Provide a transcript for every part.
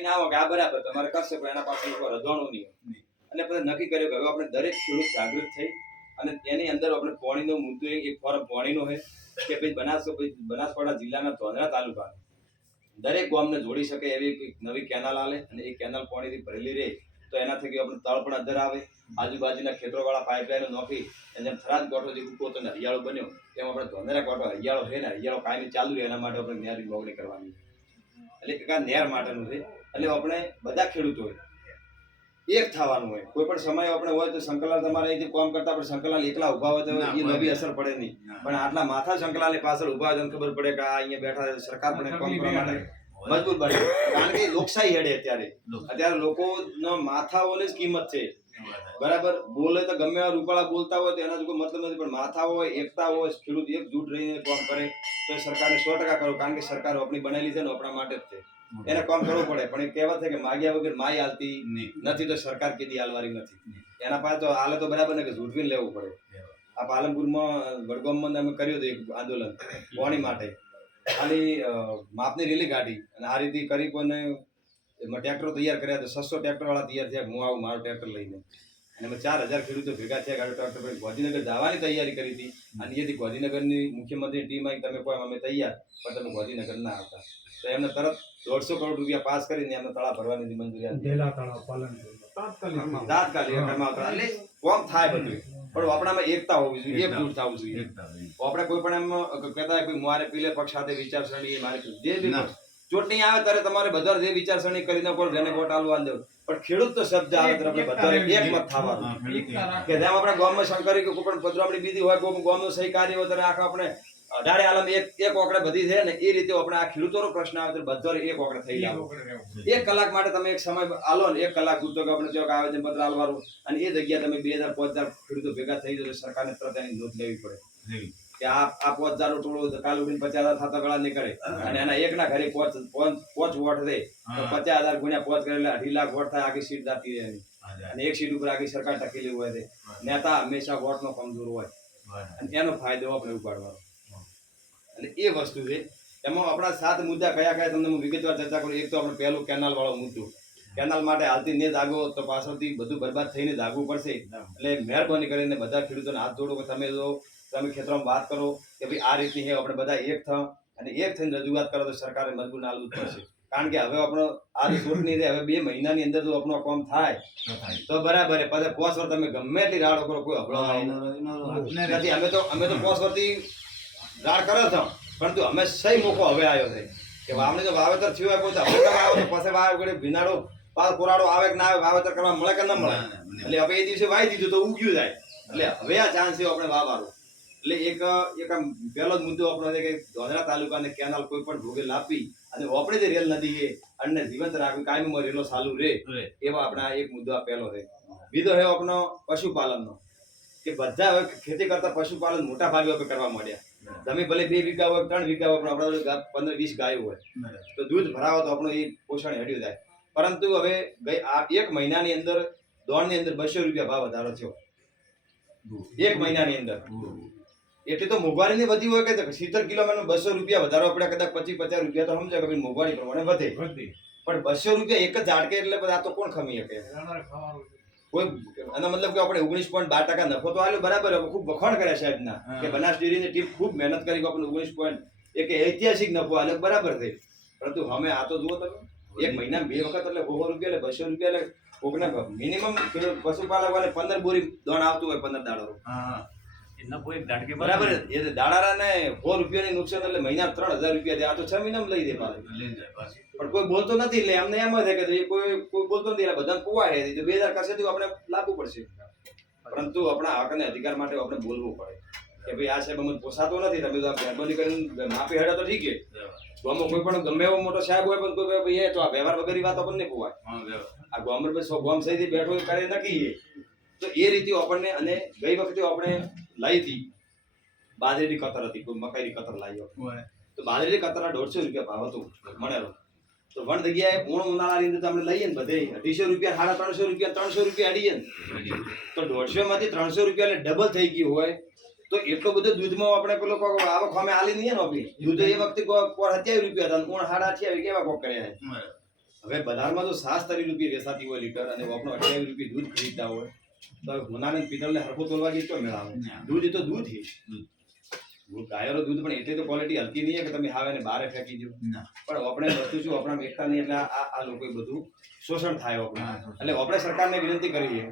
ના હોય કે આ બરાબર તમારે કરશે પણ એના પાછળ કોઈ રધવાનું નહીં એટલે પછી નક્કી કર્યું કે હવે આપણે દરેક ખેડૂત જાગૃત થઈ અને એની અંદર આપણે પાણીનો મુદ્દો એક ફોરમ પાણીનો છે કે ભાઈ બનાસકાંઠા જિલ્લાના ધોધરા તાલુકા દરેક ગામને જોડી શકે એવી નવી કેનાલ આલે અને એ કેનાલ પાણીથી ભરેલી રહે તો એનાથી આપણે તળ પણ અંદર આવે આજુબાજુના ખેતરોવાળા પાઇપલાઈનો નોખી જેમ થરાદ ગોઠો જે ઉકો તો હરિયાળો બન્યો તેમ આપણે ધોધરા ગોઠો હરિયાળો છે ને હરિયાળો કાયમી ચાલુ રહે એના માટે આપણે નેરની મોગણી કરવાની એટલે કે નેર માટેનું છે એટલે આપણે બધા ખેડૂતો એક થવાનું હોય કોઈ પણ સમય આપણે હોય તો શંકરલાલ તમારે અહીંથી કામ કરતા પણ શંકરલાલ એકલા ઉભા હોય તો એ નવી અસર પડે નહીં પણ આટલા માથા શંકરલાલની પાછળ ઉભા હોય તો ખબર પડે કે આ અહીંયા બેઠા સરકાર પણ કામ કરવા માટે મજબૂત બને કારણ કે લોકશાહી હેડે અત્યારે લોકોનો માથાઓની જ કિંમત છે બરાબર બોલે તો ગમે એવા રૂપાળા બોલતા હોય તો એના કોઈ મતલબ નથી પણ માથા હોય એકતા હોય ખેડૂત એકજૂટ રહીને કામ કરે તો સરકારને 100% કરો કારણ કે સરકાર આપણી બનાવેલી છે ને આપણા માટે જ છે એને કામ કરવું પડે પણ એ કહેવત છે કે માગ્યા વગર માય હાલતી નથી તો સરકાર કીધી હાલવાની નથી એના પાસે તો હાલે તો બરાબર ને કે ઝૂંટવીને લેવું પડે આ પાલનપુરમાં વડગામમાં અમે કર્યું હતું એક આંદોલન પાણી માટે ખાલી માપની રેલી કાઢી અને આ રીતે કરી કોઈને ટ્રેક્ટરો તૈયાર કર્યા તો 600 ટ્રેક્ટર વાળા તૈયાર થયા હું આવું મારું ટ્રેક્ટર લઈને અને અમે 4000 ખેડૂતો ભેગા થયા ગાડી ટ્રેક્ટર પર ગાંધીનગર જવાની તૈયારી કરી હતી અને અહીંયાથી ગાંધીનગરની મુખ્યમંત્રી ટીમ આવી તમે કોઈ અમે તૈયાર પણ તમે ગાંધીનગર ના આવતા તો એમને તરત 150 કરોડ રૂપિયા પાસ કરીને એમને તળાવ ભરવાની મંજૂરી આપી તાત્કાલિક એટલે કોમ થાય બધું પણ આપણામાં એકતા હોવી જોઈએ એકજૂટ થવું જોઈએ આપણે કોઈ પણ એમ કહેતા હોય મારે પેલે પક્ષ સાથે વિચારસરણી મારે જે બી ચૂંટણી આવે ત્યારે તમારે બધા જે વિચારસરણી કરીને કોઈ જેને વોટ આલવા દો પણ ખેડૂત તો શબ્દ આવે ત્યારે આપણે બધા એકમત થવાનું કે જેમ આપણે ગામમાં શંકરી કે કોઈ પણ પધરામણી બીજી હોય કોઈ ગામનું સહી કાર્ય હોય ત્યારે આખા આપણે અઢારે આલમ એક ઓકડે બધી છે ને એ રીતે આપણે આ ખેડૂતોનો પ્રશ્ન આવે તો બધા એક ઓકડે થઈ જાય 1 કલાક માટે તમે એક સમય આલો ને 1 કલાક પૂરતો કે આપણે જો આવેદન પત્ર આલવાનું અને એ જગ્યા તમે 2000 5000 ખેડૂતો ભેગા થઈ જાય સરકારને તરત એની નોંધ લેવી પડે કે આ 5000 નું ટોળું કાલ ઉઠીને 50000 થતા ગળા નીકળે અને એના એકના ઘરે 5 વોટ દે તો 50000 ગુણ્યા 5 કરે એટલે 2.5 લાખ વોટ થાય આખી સીટ જાતી રહે અને એક સીટ ઉપર આખી સરકાર ટકેલી હોય છે નેતા હંમેશા વોટનો કમજોર હોય અને એનો ફાયદો આપણે ઉપાડવાનો એટલે એ વસ્તુ છે એમાં આપણા 7 મુદ્દા કયા તમને હું વિગતવાર ચર્ચા કરું એક તો આપણે પહેલું કેનાલ વાળો મુદ્દો કેનાલ માટે હાલથી ને જાગો તો પાછળથી બધું બરબાદ થઈને જાગવું પડશે એટલે મહેરબાની કરીને બધા ખેડૂતોને હાથ જોડો કે તમે ખેતરમાં વાત કરો કે ભાઈ આ રીતે આપણે બધા એક થા અને એક થઈને રજૂઆત કરો તો સરકારે મજબૂત આલવું પડશે કારણ કે હવે આપણો આ ચૂંટણી છે હવે 2 મહિનાની અંદર જો આપણો કામ થાય તો બરાબર છે પછી 5 વર્ષ તમે ગમે એટલી રાડો કરો કોઈ હબળો નથી અમે તો 5 વર્ષથી રાડ કરો છો પરંતુ અમે સહી મોકો હવે આવ્યો છે કે વાવણી તો વાવેતર થયું હોય કોઈ હવે આવે તો પછી વાવે ભીનાડો પાલ કોરાડો આવે કે ના આવે વાવેતર કરવા મળે કે ન મળે એટલે હવે એ દિવસે વાવી દીધું તો ઉગ્યું જાય એટલે હવે આ ચાન્સ છે આપણે વાવવાનો એટલે એક આમ પહેલો જ મુદ્દો આપણો છે કે ધોધરા તાલુકાને કેનાલ કોઈ પણ ભોગે લાપી અને આપણે જે રેલ નદી છે અને જીવંત રાખવી કાયમી રેલો ચાલુ રહે એવા આપણા એક મુદ્દો આ પહેલો છે બીજો છે આપણો પશુપાલનનો કે બધા હવે ખેતી કરતા પશુપાલન મોટા ભાગે હવે કરવા માંડ્યા તમે ભલે 2 વીઘા હોય 3 વીઘા હોય પણ આપણે 15-20 ગાયો હોય તો દૂધ ભરાવો તો આપણું એ પોષણ હેડ્યું જાય પરંતુ હવે આ 1 મહિનાની અંદર દોણની અંદર 200 રૂપિયા ભાવ વધારો થયો 1 મહિનાની અંદર એટલે તો મોંઘવારીની વધી હોય કે 70 કિલોમાં 200 રૂપિયા વધારો આપણે કદાચ 25-50 રૂપિયા તો સમજાય કે મોંઘવારી પ્રમાણે વધે પણ 200 રૂપિયા એક જ ઝાટકે એટલે આ તો કોણ ખમી શકે કોઈ એનો મતલબ કે આપણે 19.12% નફો તો આલ્યો બરાબર ખૂબ વખાણ કર્યા સાહેબના કે બનાસ ડેરીની ટીમ ખૂબ મહેનત કરી આપણે 19. એક ઐતિહાસિક નફો આલ્યો બરાબર થઈ પરંતુ અમે આ તો જુઓ તમે 1 મહિનામાં 2 વખત એટલે 100 રૂપિયા એટલે 200 રૂપિયા એટલે કોકને મિનિમમ પશુપાલકોને 15 બોરી દોણ આવતું હોય 15 દાડો બરાબર એ દાડારાને 100 રૂપિયાની નુકસાન એટલે મહિના 3000 રૂપિયા દે આ તો 6 મહિનામાં લઈ દે પાછું પણ કોઈ બોલતો નથી એટલે અમને એમ જ છે કે કોઈ બોલતો નથી એટલે બધાને પોવાય છે તો 2000 કરશે તો આપણે લાવવું પડશે પરંતુ આપણા હક અને અધિકાર માટે આપણે બોલવું પડે કે ભાઈ આ સાહેબ અમને પોસાતો નથી તમે તો મહેરબાની કરીને માફી હેડો તો ઠીક છે ગામમાં કોઈ પણ ગમે એવો મોટો સાહેબ હોય પણ કોઈ ભાઈ તો આ વ્યવહાર વગરની વાત આપણને પોવાય આ ગામમાં ભાઈ 100 ગામ સહીથી બેઠો કરે નક્કી તો એ રીતે આપણને અને ગઈ વખતે આપણે લાવી હતી બાજરીની કતર હતી કોઈ મકાઈની કતર લાવી તો બાજરીની કતર 150 રૂપિયા ભાવ હતો મળેલો તો વણ જગ્યાએ ઉનાળાની અંદર આપણે લઈએ ને બધે 250 રૂપિયા 350 રૂપિયા 300 રૂપિયા અડીએ ને તો 150 માંથી 300 રૂપિયા એટલે ડબલ થઈ ગયું હોય તો એટલો બધો દૂધમાં આપણે પેલો આવક અમે આલી નહીં ને આપી દૂધ એ વખતે 27 રૂપિયા હતા 28 કેવા કોક કર્યા હવે બજારમાં જો 60 રૂપિયા વેચાતી હોય લીટર અને આપણો 28 રૂપિયા દૂધ ખરીદતા હોય તો હોનાને પિત્તળને હરખો તોલવા જઈ તો મેળાવે દૂધ એ તો દૂધ છે ગાયરો દૂધ પણ એટલી તો ક્વોલિટી હલકી નહીં કે તમે હાવે ને બહાર ફેંકી દો પણ આપણે વસ્તુ શું આપણા એકતા નહીં એટલે આ લોકોએ બધું શોષણ થાય એટલે આપણે સરકારને વિનંતી કરીએ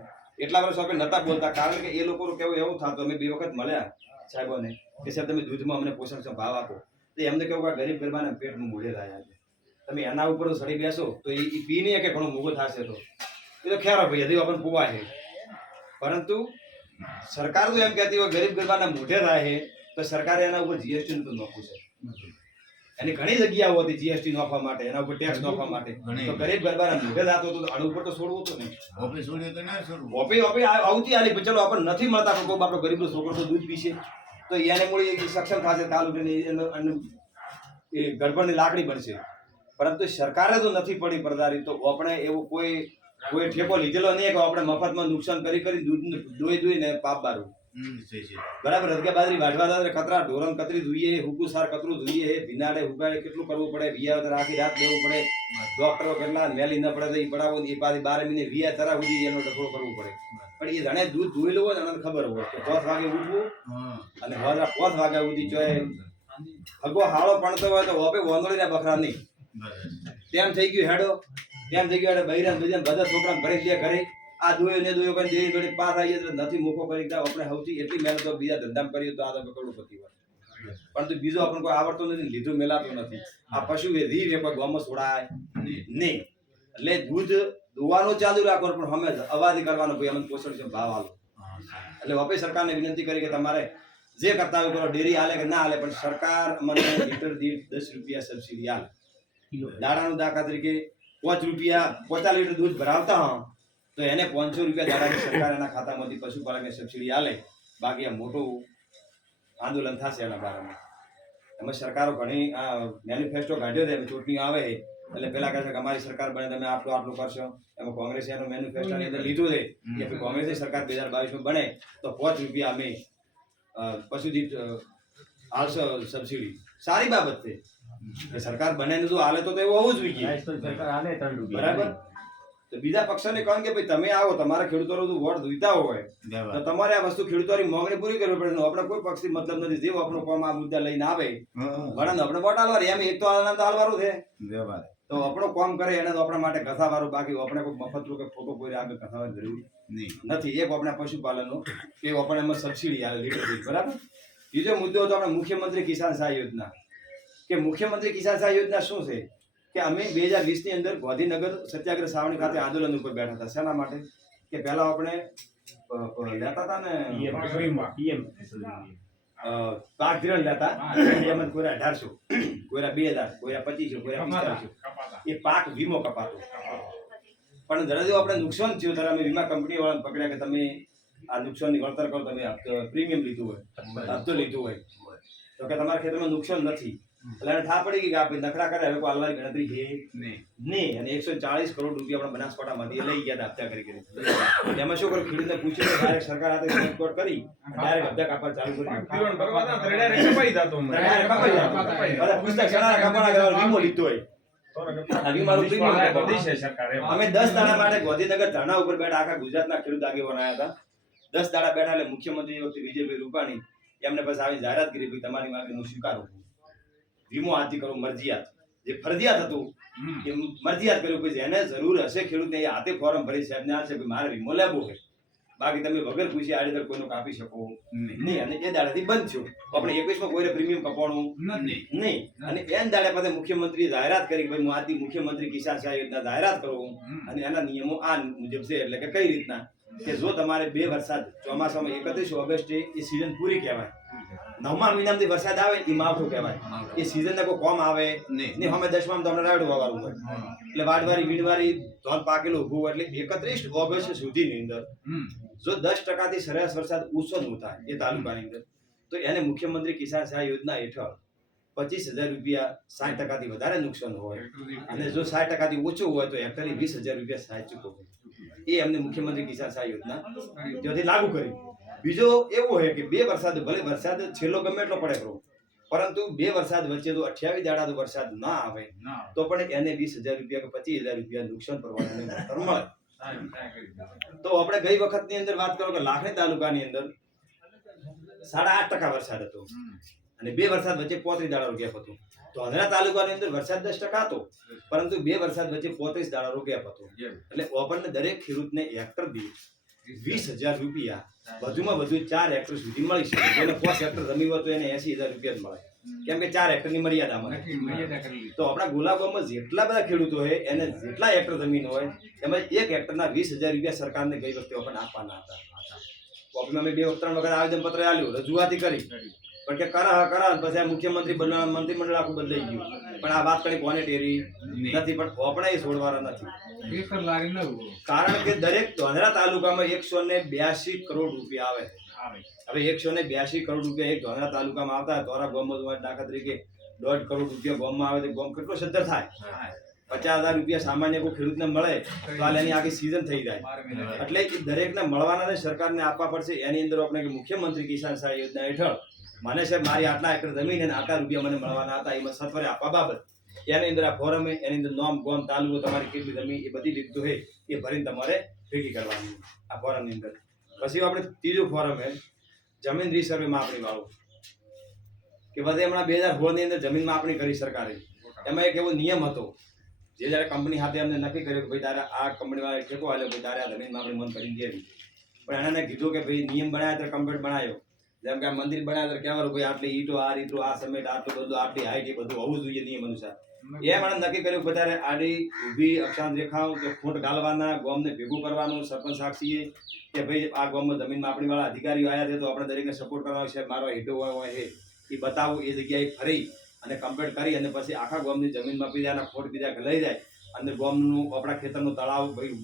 એટલા વર્ષ આપણે નતા બોલતા કારણ કે એ લોકોનું કેવું એવું થતું અમે 2 વખત મળ્યા સાહેબોને કે સાહેબ તમે દૂધમાં અમને પોષણક્ષમ ભાવ આપો તો એમને કેવું કે ગરીબ ગરબાના પેટનું મૂળે રહ્યા છે તમે એના ઉપર સડી બેસો તો એ પી નહીં કે ઘણું મૂગો થશે તો એ તો ખેર ભાઈ હજી આપણને પોવા છે પરંતુ સરકાર તો એમ કહેતી હોય ગરીબ ગરબાના મોઢે થાય તો સરકારે એના ઉપર જીએસટી નું તો નોખવું છે એની ઘણી જગ્યાઓ હતી જીએસટી નોખવા માટે એના ઉપર ટેક્સ નોખવા માટે તો ગરીબ ગરબાના મોઢે દાતો તો આના ઉપર તો છોડવું તો નહીં ઓપી આવતી આલી પણ ચલો આપણને નથી મળતા પણ કોઈ આપણો ગરીબનો છોકરો તો દૂધ પીશે તો એને મૂળી સક્ષમ થશે તાલુકાની એ ગડબડની લાકડી બનશે પરંતુ સરકારે તો નથી પડી પડદારી તો આપણે એવું કોઈ ઠેકો લીધેલો નહીં કે આપણે મફતમાં નુકસાન કરી દૂધ દોઈને પાપ બારું બરાબર અડકે બાજરી વાઢવા કતરા ઢોરણ કતરી જોઈએ હુકુ સાર કતરું જોઈએ ભીનાડે હુકાડે કેટલું કરવું પડે વિયા આખી રાત દેવું પડે ડોક્ટરો કેટલા મેલી ન પડે તો એ પડાવો એ પાછી 12 મહિને વિયા તરા સુધી એનો ડફો કરવું પડે પણ એ જાણે દૂધ ધોયેલું હોય ને એને ખબર હોય કે 5 વાગે ઉઠવું અને હવાના 5 વાગ્યા સુધી જોઈએ હગો હાળો પડતો હોય તો ઓપે વોંદળીના બકરા નહીં તેમ થઈ ગયું હેડો તેમ થઈ ગયું બૈરાન બધા છોકરા ઘરે ગયા ઘરે આ દોયો ને દોયો કરીને દેરી થોડી પાસ આવી એટલે નથી મોકો કરી દા આપણે સૌથી એટલી મહેનત તો બીજા ધંધામાં કરીએ તો આ તો કરોડપતિ હોય પરંતુ બીજો આપણને કોઈ આવડતો નથી લીધું મેલાતો નથી આ પશુ એ રી વેપાર ગામમાં છોડાય નહીં એટલે દૂધ દોવાનું ચાલુ રાખો પણ હંમેશા અવાજ કરવાનો ભાઈ અમને પોષણ છે ભાવ આલો એટલે વપે સરકારને વિનંતી કરી કે તમારે જે કરતા હોય કરો ડેરી હાલે કે ના હાલે પણ સરકાર અમને લીટર દીઠ 10 રૂપિયા સબસિડી હાલે દાડાનું દાખલા તરીકે 5 રૂપિયા 50 લીટર દૂધ ભરાવતા હો તો એને 500 રૂપિયા દાડાની સરકાર એના ખાતામાંથી પશુપાલકને સબસિડી આલે બાકી આ મોટું આંદોલન થશે એના બારામાં એમાં સરકારો ઘણી મેનિફેસ્ટો કાઢ્યો છે ચૂંટણી આવે એટલે પેલા કહે છે કે અમારી સરકાર બને તમે આટલું કરશો એમાં કોંગ્રેસે એનો મેનિફેસ્ટોની અંદર લીધું છે કે કોંગ્રેસની સરકાર 2022 બને તો 5 રૂપિયા અમે પશુદીઠ આલશો સબસિડી સારી બાબત છે કે સરકાર બને તો હાલે તો એવું હોવું જોઈએ સરકાર હાલે 3 રૂપિયા બરાબર તો બીજા પક્ષને કહો કે ભાઈ તમે આવો તમારા ખેડૂતો વોટ જોઈતા હોય તો તમારે આ વસ્તુ ખેડૂતોની માંગણી પૂરી કરવી પડે આપણે કોઈ પક્ષથી મતલબ નથી જેવું આપણો કોમ આ મુદ્દા લઈને આવે ઘણા આપણે વોટ આલવા એમ એક તો હાલવાનું છે તો આપણો કોમ કરે એને તો આપણા માટે ઘસાવાળું બાકી આપણે કોઈ મફતરું કે ફોટો કોઈ આગળ ઘસાવાની જરૂર નથી એક આપણે પશુપાલનનો કે આપણે એમાં સબસિડી આવે લીટર બરાબર બીજો મુદ્દો તો આપણે મુખ્યમંત્રી કિસાન સહાય યોજના કે મુખ્યમંત્રી કિસાન સહાય યોજના શું છે કે અમે 2020 ની અંદર ગાંધીનગર સત્યાગ્રહ સાવણી ખાતે આંદોલન ઉપર બેઠા હતા શેના માટે કે પહેલા આપણે લેતા હતા ને પીએમ પાક ધિરાણ લેતા એમાં કોઈરા 1800 કોઈરા 2000 કોઈરા 2500 કોઈરા 4500 એ પાક વીમો કપાતો પણ જરા આપણે નુકસાન થયું ત્યારે અમે વીમા કંપની વાળાને પકડ્યા કે તમે આ નુકસાનની વળતર કરો તમે પ્રીમિયમ લીધું હોય હપ્તો લીધું હોય તો કે તમારા ખેતરમાં નુકસાન નથી એટલે એને ઠા પડી ગઈ કે આપણે નખરા કરે હવે કોઈ હાલવાની ગણતરી છે નહીં અને 140 કરોડ રૂપિયા આપણે બનાસકાંઠામાંથી લઈ ગયા હપ્તા કરી એમાં શું કર્યું ખેડૂતને પૂછ્યું ડાયરેક્ટ સરકાર હાથે કોર્ટ કરી ડાયરેક્ટ હપ્તા કાપવા ચાલુ કરી પુસ્તક વીમો લીધો હોય અમે 10 દાડા માટે ગાંધીનગર ધરણા ઉપર બેઠા આખા ગુજરાતના ખેડૂત આગેવાન આવ્યા હતા 10 દાડા બેઠા એટલે મુખ્યમંત્રી વખતે વિજયભાઈ રૂપાણી એમને પછી આવી જાહેરાત કરી ભાઈ તમારી માંગણી હું સ્વીકારું વીમો હાથી કરું મરજિયાત જે ફરજિયાત હતું એ મરજિયાત કર્યું કે જેને જરૂર હશે ખેડૂતને એ હાથે ફોર્મ ભરી સાહેબને આ છે કે મારે વીમો લેવો છે બાકી તમે વગર પૂછી આ રીતે કોઈનો કાપી શકો નહીં અને એ દાડાથી બંધ થયો આપણે 21માં કોઈને પ્રીમિયમ કપાવવાનું નહીં અને એન દાડે પાસે મુખ્યમંત્રીએ જાહેરાત કરી કે ભાઈ હું આથી મુખ્યમંત્રી કિસાન સહાય યોજના જાહેરાત કરું અને એના નિયમો આ મુજબ છે એટલે કે કઈ રીતના કે જો તમારે 2 વરસાદ ચોમાસામાં 31 ઓગસ્ટે એ સીઝન પૂરી કહેવાય 9મા મહિનામાંથી વરસાદ આવે એ માવઠું કહેવાય એ સીઝનને કોઈ કોમ આવે ને અમે 10માં તમને રાયડું વાવવાનું હોય એટલે વાડવારી વીણવારી ધોન પાકેલું ઉભું એટલે 31 ઓગસ્ટ સુધીની અંદર જો 10% થી સરેરાશ વરસાદ ઓછો ન થાય એ તાલુકાની અંદર તો એને મુખ્યમંત્રી કિસાન સહાય યોજના હેઠળ 25,000 રૂપિયા 60% થી વધારે નુકસાન હોય અને જો 60% થી ઓછું હોય તો હેક્ટરે 20,000 રૂપિયા સહાય ચૂકવવી એ અમને મુખ્યમંત્રી કિસાન સહાય યોજના ત્યાંથી લાગુ કરી બીજો એવો હોય કે 2 વરસાદ ભલે વરસાદ છેલ્લો ગમે એટલો પડે ખરો પરંતુ 2 વરસાદ વચ્ચે તો 28 દાડા તો વરસાદ ના આવે તો પણ એને 20,000 રૂપિયા કે 25,000 રૂપિયા નુકસાન ભરવાનું વળતર મળે. તો આપણે ગઈ વખતની અંદર વાત કરો કે લાખણી તાલુકાની અંદર 8.5% વરસાદ હતો અને 2 વરસાદ વચ્ચે 35 દાડાનો ગેપ હતો. ધોધરા તાલુકાની અંદર વરસાદ 10% હતો પરંતુ 2 વરસાદ વચ્ચે 35 દાડાનો ગેપ હતો. એટલે આપણને દરેક ખેડૂતને હેક્ટર દીઠ 20,000 રૂપિયા વધુમાં વધુ 4 હેક્ટર સુધી મળી શકે. જેને 5 હેક્ટર જમીન હોય તો એને 80,000 રૂપિયા જ મળે, કેમ કે 4 હેક્ટરની મર્યાદા મળે. તો આપણા ગોલાગામમાં જેટલા બધા ખેડૂતો હોય એને જેટલા હેક્ટર જમીન હોય એમાં 1 હેક્ટરના 20,000 રૂપિયા સરકારને ગઈ વખતે આપણને આપવાના હતા. કોપીમાં અમે 2 વખત 3 વખત આવેદનપત્ર આપ્યું, રજૂઆત કરી, પણ કે કરા પછી મુખ્યમંત્રી બદલાવા મંત્રીમંડળ આખું બદલાઈ ગયું. પણ આ વાત કરી કોને ટેરી નથી, પણ આપણે એ છોડવાના નથી. કારણ કે દરેક ધોધરા તાલુકામાં 182 કરોડ રૂપિયા આવે. હવે 182 કરોડ રૂપિયા એક ધોધરા તાલુકામાં આવતા હોય, ધોરા ગામમાં દાખલા તરીકે 1.5 કરોડ રૂપિયા ગામમાં આવે તો ગામ કેટલો સદ્ધર થાય? 50,000 રૂપિયા સામાન્ય કોઈ ખેડૂતને મળે તો હાલ એની આખી સીઝન થઈ જાય. એટલે દરેકને મળવાના સરકારને આપવા પડશે. એની અંદર આપણે મુખ્યમંત્રી કિસાન સહાય યોજના હેઠળ મને સાહેબ મારી આટલા એકર જમીન અને આટલા રૂપિયા મને મળવાના હતા, એમાં સત્વરે આપવા બાબત એની અંદર આ ફોરમ એની અંદર નામ ગામ તાલુકો તમારી કેટલી જમીન એ બધી રીતો છે એ ભરીને તમારે ભેગી કરવાની આ ફોરમની અંદર. પછી આપણે ત્રીજું ફોરમ છે જમીન રીસર્વે માપણી વાળું, કે બધે હમણાં 2016 ની અંદર જમીન માપણી કરી સરકારે. એમાં એક એવો નિયમ હતો જે જયારે કંપની સાથે અમને નક્કી કર્યું કે ભાઈ તારે આ કંપની વાળા ઠેકો આલ્યો, ભાઈ તારે આ જમીન માપણી મન કરીને દેવી. પણ એને કીધું કે ભાઈ નિયમ બનાવ્યા ત્યારે કમ્પ્લીટ બનાવ્યો. જેમ કે આ મંદિર બનાવ્યા ત્યારે કહેવાનું ભાઈ આટલી ઈટો આ રીતો આ સમેટ આટલું બધું આટલી હાઈટ એ બધું હોવું જોઈએ નિયમ અનુસાર. એ મને નક્કી કર્યું કે તારે આડી ઊભી અક્ષાંશ રેખાઓ કે ખૂંટ ગાળવાના, ગામને ભેગું કરવાનું, સરપંચ સાક્ષીએ કે ભાઈ આ ગામમાં જમીન માપણી વાળા અધિકારીઓ આવ્યા છે તો આપણે દરેકને સપોર્ટ કરવાનો છે, મારો હેઠો હોય છે એ બતાવું, એ જગ્યાએ ફરી અને કમ્પ્લીટ કરી અને પછી આખા ગામની જમીન માપી જાય અને ખોટ બીજા લઈ જાય અને ગામનું આપણા ખેતરનું તળાવ ભાઈ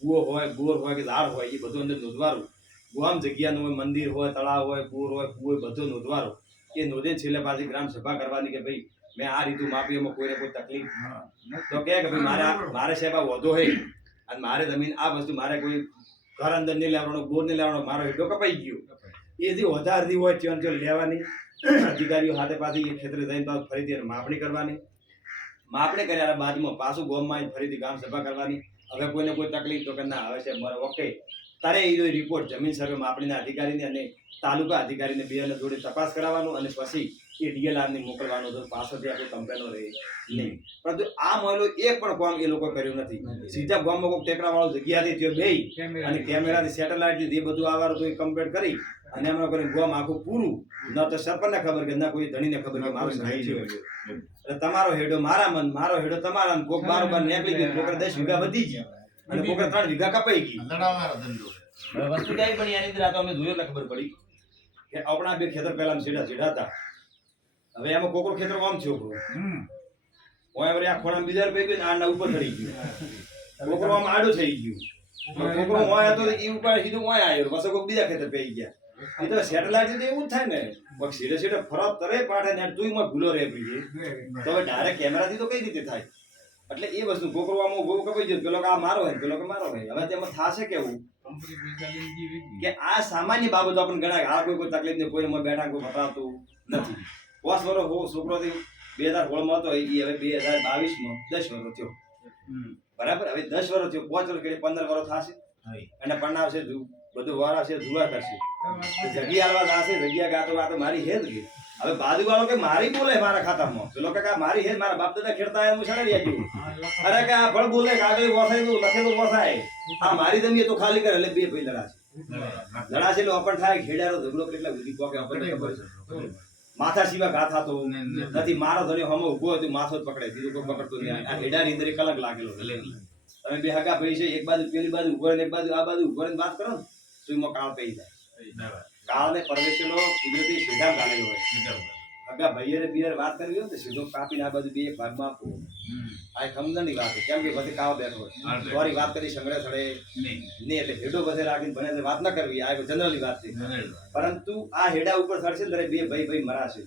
કૂવો હોય, બોર હોય કે ઝાડ હોય એ બધું અંદર નોંધવાનું. ગામ જગ્યાનું હોય, મંદિર હોય, તળાવ હોય, બોર હોય, કૂવો બધું નોંધવાનું. એ નોંધે છેલ્લે પાછી ગ્રામ સભા કરવાની કે ભાઈ મેં આ રીતું માપી, એમાં કોઈને કોઈ તકલીફ તો કે ભાઈ મારે સાહેબ આ વધો હોય અને મારે જમીન આ વસ્તુ મારે કોઈ ઘર અંદર નહીં લેવાનો, બોર નહીં લેવાનો, મારો હેડો કપાઈ ગયો. એ જે વધારતી હોય ત્યાં લેવાની અધિકારીઓ સાથે પાછી એ ક્ષેત્રે જઈને ફરીથી માપણી કરવાની. માપણી કર્યા બાદમાં પાછું ગામમાં ફરીથી ગ્રામ સભા કરવાની. હવે કોઈને કોઈ તકલીફ તો કે ના હવે છે મારે ઓકે તારે એ રિપોર્ટ જમીન સર્વે માપણીના અધિકારીને અને તાલુકા અધિકારીને બેને જોડે તપાસ કરાવવાનું અને પછી એ ડીએલઆરને મોકલવાનો તો પાછળથી આપણે કમ્પ્લેનો રહે નહીં. પરંતુ આ મોડેલો એક પણ કામ એ લોકો કર્યું નથી. સીધા ગામમાં કોઈ ટેકરાવાળો જગ્યાથી ત્યાં બેઈ અને કેમેરાથી સેટેલાઇટથી એ બધું આવવાનું તો એ કમ્પ્લીટ કરી અને એમનો કરીને ગામ આખું પૂરું ન તો સરપંચને ખબર કે ના કોઈ ધણીને ખબર કે મારું નહીં થયું. એટલે તમારો હેડો મારા મન, મારો હેડો તમારા મન. કોક બાર નીકળી ગયું, કોક 10 વીઘા વધી ગયું અને કોક 3 વીઘા કપાઈ ગઈ. વસ્તુ કઈ પણ એની અંદર આ તો અમે જોયું એટલે ખબર પડી કે આપણા બે ખેતર પહેલા સીધા હતા. હવે એમાં કોકરો ખેતર આમ થયો હોય હવે આ ખોણા બીજા પડી ગયું ને આના ઉપર ચડી ગયું, કોકરો આમ આડો થઈ ગયું, કોકરો હોય હતો એ ઉપર સીધું હોય આવ્યો પાછો કોઈક બીજા ખેતર પડી ગયા. એ તો સેટેલાઇટ એવું જ થાય ને, સીધે સીધે ફરક તરે પાઠે ને તું ભૂલો રહે બીજી તો હવે ડાયરેક્ટ કેમેરાથી તો કઈ રીતે થાય. એટલે એ વસ્તુ કોકરો આમ બહુ કપાઈ ગયો, પેલો આ મારો હોય, પેલો કે મારો હોય. હવે તેમાં થશે કેવું કે આ સામાન્ય બાબતો આપણને ગણાય. આ કોઈ તકલીફ નહીં, કોઈ બેઠા કોઈ વપરાતું નથી. 5 વર્ષ છોકરોથી 2016 હતો એ હવે 2022 10 વર્ષ થયો બરાબર. હવે 10 વર્ષ થયો, 5 વર્ષ કે 15 વર્ષ થશે અને પરણાવશે, બધું વાર આવશે, જુવાર કરશે, જગ્યા આલવા થશે, જગ્યા ગાતો વાતો મારી હેદ ગઈ. હવે બાજુ વાળો કે મારી બોલે મારા ખાતામાં, પેલો કે મારી હેદ મારા બાપ દાદા ખેડતા હું છાડી આપ્યું. અરે કે આ ફળ બોલે કાગળ વસાય તો લખેલું વસાય, આ મારી જમીએ તો ખાલી કરે એટલે બે ભાઈ લડાશે એટલે ઓપન થાય. ખેડારો ઝઘડો કેટલા બધી પોકે આપણને ખબર છે. માથા સિવાય ઘા થતો નથી. મારો ધણી હમો ઉભો હતો માથો જ પકડે, બીજું કોઈ પકડતું નહીં. આ હેડાની અંદર એક કલંક લાગેલો. તમે બે હગા ભાઈ છે, એક બાજુ પેલી બાજુ ઉભો ને એક બાજુ આ બાજુ ઉભો ને વાત કરો ને તો એમાં કાળ પડી જાય. કાળ ને પરવેશેલો કુદરતી સીધા ગાલેલો હોય. હગા ભાઈએ બિયર વાત કરવી હોય તો સીધો કાપીને આ બાજુ બે ભાગમાં આપો. આ સમજણની વાત છે, કેમ કે પછી કાવા બેઠો હોય તમારી વાત કરી સંગ્રહ થડે નહીં એટલે હેડો બધે રાખીને ભણે વાત ના કરવી. આ જનરલી વાત છે. પરંતુ આ હેડા ઉપર થડશે ત્યારે બે ભાઈ મરાશે.